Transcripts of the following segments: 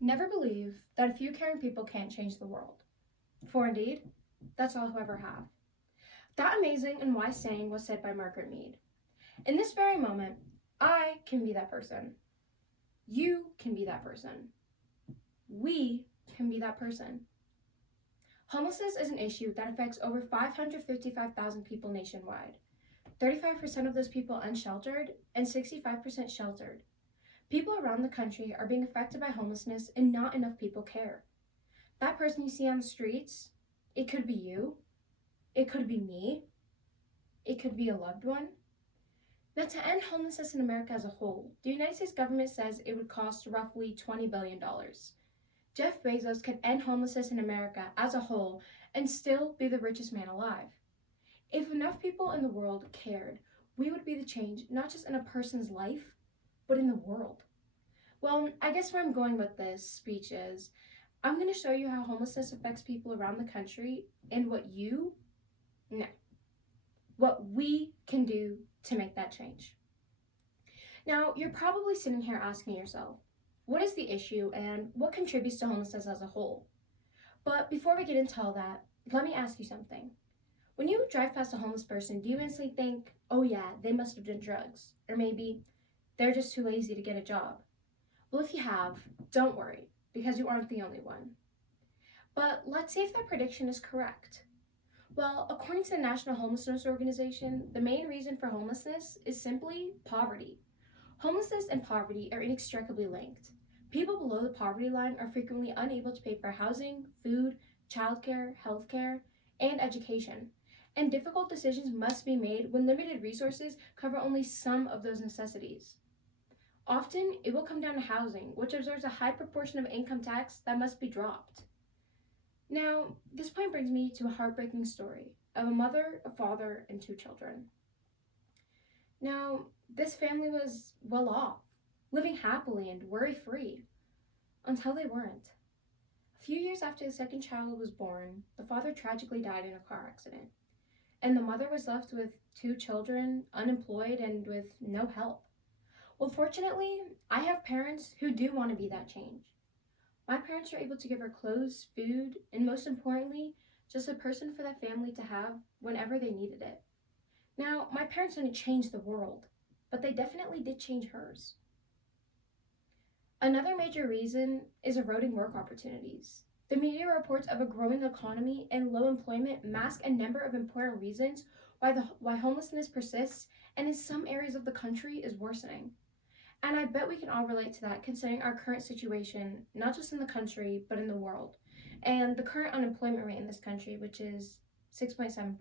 Never believe that a few caring people can't change the world. For indeed, that's all who ever have. That amazing and wise saying was said by Margaret Mead. In this very moment, I can be that person. You can be that person. We can be that person. Homelessness is an issue that affects over 555,000 people nationwide. 35% of those people unsheltered and 65% sheltered. People around the country are being affected by homelessness and not enough people care. That person you see on the streets, it could be you, it could be me, it could be a loved one. Now, to end homelessness in America as a whole, the United States government says it would cost roughly $20 billion. Jeff Bezos could end homelessness in America as a whole and still be the richest man alive. If enough people in the world cared, we would be the change not just in a person's life, but in the world. Well, I guess where I'm going with this speech is, I'm going to show you how homelessness affects people around the country and what we can do to make that change. Now, you're probably sitting here asking yourself, what is the issue and what contributes to homelessness as a whole? But before we get into all that, let me ask you something. When you drive past a homeless person, do you instantly think, oh yeah, they must have done drugs? Or maybe they're just too lazy to get a job? Well, if you have, don't worry, because you aren't the only one. But let's see if that prediction is correct. Well, according to the National Homelessness Organization, the main reason for homelessness is simply poverty. Homelessness and poverty are inextricably linked. People below the poverty line are frequently unable to pay for housing, food, childcare, healthcare, and education. And difficult decisions must be made when limited resources cover only some of those necessities. Often, it will come down to housing, which absorbs a high proportion of income tax that must be dropped. Now, this point brings me to a heartbreaking story of a mother, a father, and 2 children. Now, this family was well off, living happily and worry-free, until they weren't. A few years after the second child was born, the father tragically died in a car accident, and the mother was left with 2 children, unemployed, and with no help. Well, fortunately, I have parents who do want to be that change. My parents were able to give her clothes, food, and most importantly, just a person for that family to have whenever they needed it. Now, my parents didn't change the world, but they definitely did change hers. Another major reason is eroding work opportunities. The media reports of a growing economy and low employment mask a number of important reasons why homelessness persists and in some areas of the country is worsening. And I bet we can all relate to that considering our current situation, not just in the country, but in the world, and the current unemployment rate in this country, which is 6.7%.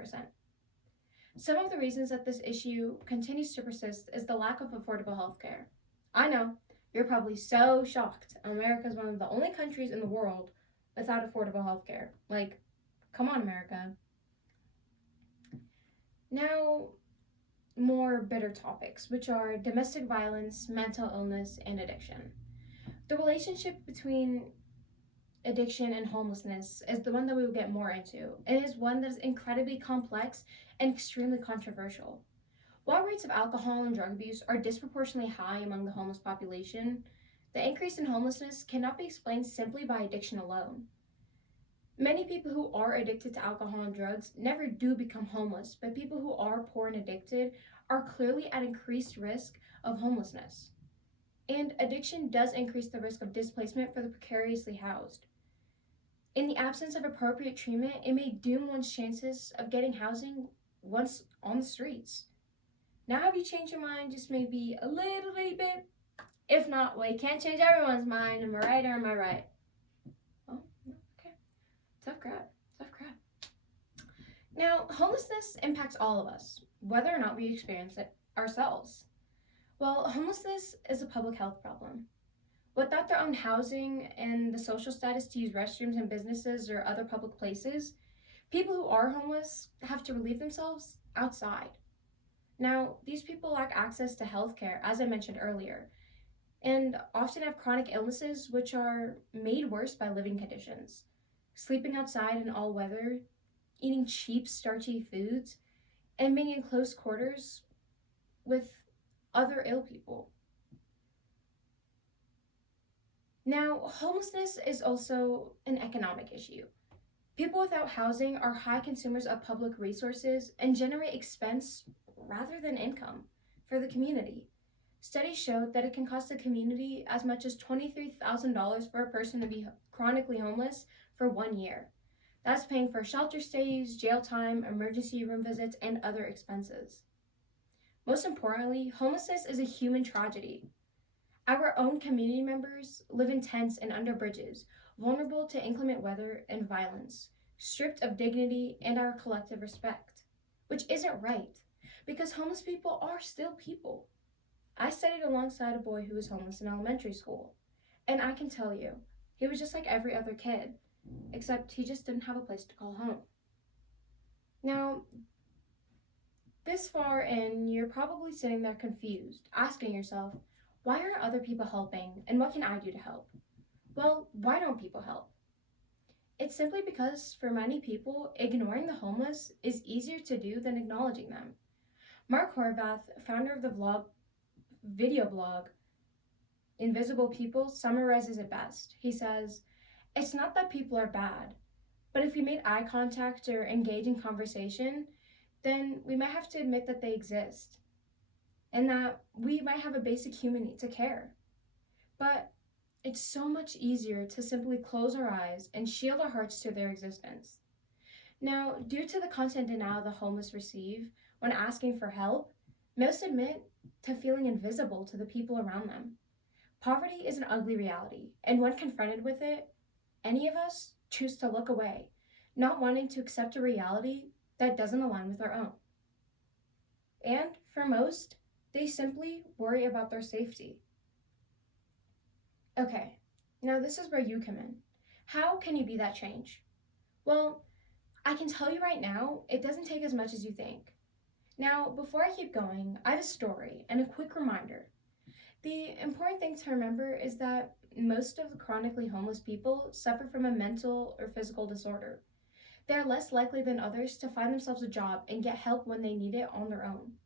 Some of the reasons that this issue continues to persist is the lack of affordable health care. I know, you're probably so shocked. America is one of the only countries in the world without affordable health care. Like, come on, America. Now, more bitter topics, which are domestic violence, mental illness, and addiction. The relationship between addiction and homelessness is the one that we will get more into, and is one that is incredibly complex and extremely controversial. While rates of alcohol and drug abuse are disproportionately high among the homeless population, the increase in homelessness cannot be explained simply by addiction alone. Many people who are addicted to alcohol and drugs never do become homeless, but people who are poor and addicted are clearly at increased risk of homelessness. And addiction does increase the risk of displacement for the precariously housed. In the absence of appropriate treatment, it may doom one's chances of getting housing once on the streets. Now, have you changed your mind just maybe a little bit? If not, well, you can't change everyone's mind. Am I right or am I right? Oh, okay. Tough crowd. Now, homelessness impacts all of us, whether or not we experience it ourselves. Well, homelessness is a public health problem. Without their own housing and the social status to use restrooms in businesses or other public places, people who are homeless have to relieve themselves outside. Now, these people lack access to health care, as I mentioned earlier, and often have chronic illnesses which are made worse by living conditions. Sleeping outside in all weather, eating cheap, starchy foods, and being in close quarters with other ill people. Now, homelessness is also an economic issue. People without housing are high consumers of public resources and generate expense rather than income for the community. Studies showed that it can cost the community as much as $23,000 for a person to be chronically homeless for 1 year. That's paying for shelter stays, jail time, emergency room visits, and other expenses. Most importantly, homelessness is a human tragedy. Our own community members live in tents and under bridges, vulnerable to inclement weather and violence, stripped of dignity and our collective respect, which isn't right, because homeless people are still people. I studied alongside a boy who was homeless in elementary school, and I can tell you, he was just like every other kid, except he just didn't have a place to call home. Now, this far in, you're probably sitting there confused, asking yourself, why aren't other people helping, and what can I do to help? Well, why don't people help? It's simply because, for many people, ignoring the homeless is easier to do than acknowledging them. Mark Horvath, founder of the video blog Invisible People, summarizes it best. He says, "It's not that people are bad, but if we made eye contact or engage in conversation, then we might have to admit that they exist, and that we might have a basic human need to care. But it's so much easier to simply close our eyes and shield our hearts to their existence." Now, due to the constant denial the homeless receive when asking for help, most admit to feeling invisible to the people around them. Poverty is an ugly reality, and when confronted with it, any of us choose to look away, not wanting to accept a reality that doesn't align with our own. And for most, they simply worry about their safety. Okay, now this is where you come in. How can you be that change? Well, I can tell you right now, it doesn't take as much as you think. Now, before I keep going, I have a story and a quick reminder. The important thing to remember is that most of the chronically homeless people suffer from a mental or physical disorder. They are less likely than others to find themselves a job and get help when they need it on their own.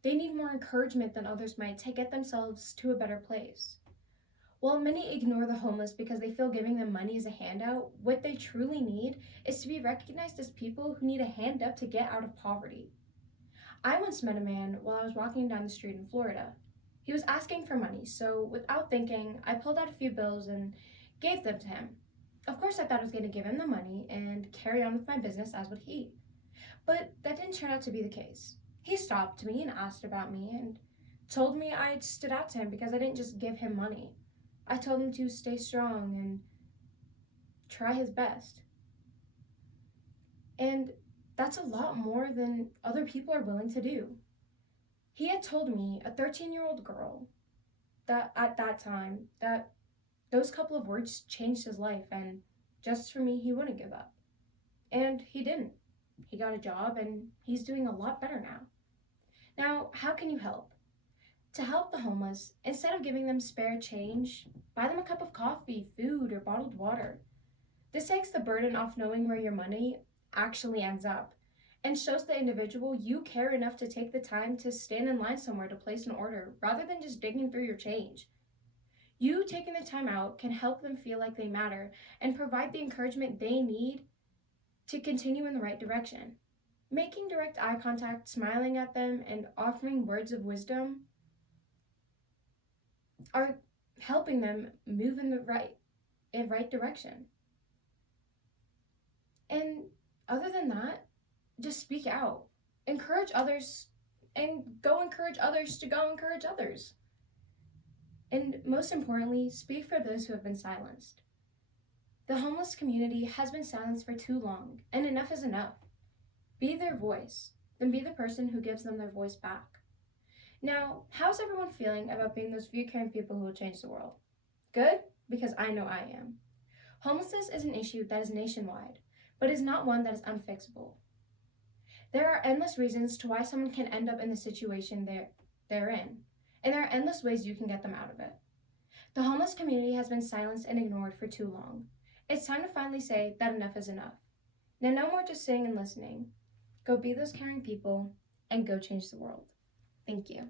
They need more encouragement than others might to get themselves to a better place. While many ignore the homeless because they feel giving them money is a handout, what they truly need is to be recognized as people who need a hand up to get out of poverty. I once met a man while I was walking down the street in Florida. He was asking for money, so without thinking, I pulled out a few bills and gave them to him. Of course, I thought I was going to give him the money and carry on with my business as would he. But that didn't turn out to be the case. He stopped me and asked about me and told me I stood out to him because I didn't just give him money. I told him to stay strong and try his best. And that's a lot more than other people are willing to do. He had told me, a 13-year-old girl, that at that time, that those couple of words changed his life, and just for me, he wouldn't give up. And he didn't. He got a job, and he's doing a lot better now. Now, how can you help? To help the homeless, instead of giving them spare change, buy them a cup of coffee, food, or bottled water. This takes the burden off knowing where your money actually ends up and shows the individual you care enough to take the time to stand in line somewhere to place an order rather than just digging through your change. You taking the time out can help them feel like they matter and provide the encouragement they need to continue in the right direction. Making direct eye contact, smiling at them, and offering words of wisdom are helping them move in the right direction. And other than that, just speak out. Encourage others and go encourage others to go encourage others. And most importantly, speak for those who have been silenced. The homeless community has been silenced for too long, and enough is enough. Be their voice, then be the person who gives them their voice back. Now, how's everyone feeling about being those few caring people who will change the world? Good? Because I know I am. Homelessness is an issue that is nationwide, but is not one that is unfixable. There are endless reasons to why someone can end up in the situation they're in, and there are endless ways you can get them out of it. The homeless community has been silenced and ignored for too long. It's time to finally say that enough is enough. Now, no more just sitting and listening. Go be those caring people and go change the world. Thank you.